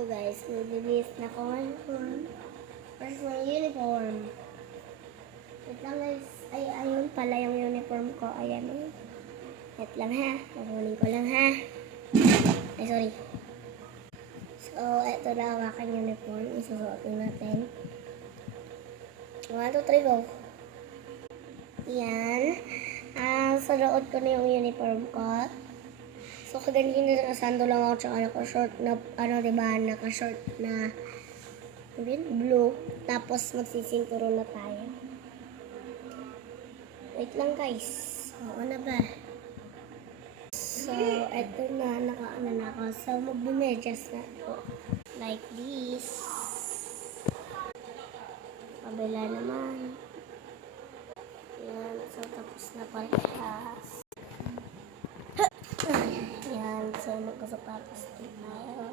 So guys, magbibihis na ako ngayon. First my uniform. Wait lang guys. Ay, ayun pala yung uniform ko. Ayan o. Wait lang ha. Kukunin ko lang ha. Ay, sorry. So, eto na ang aking uniform. Isusuotin natin. 1, 2, 3, go. Yan. Sunuot ko na yung uniform ko. So, kaganyan na sando lang ako tsaka naka-short na, diba, naka-short na blue. Tapos, magsisinturo na tayo. Wait lang, guys. Oo na ba? So, eto na, naka-ano na ako. So, magbimedyas na ako. Like this. Kabila naman. Yan. So, tapos na parehas. Yan. So, magkasapatos din tayo.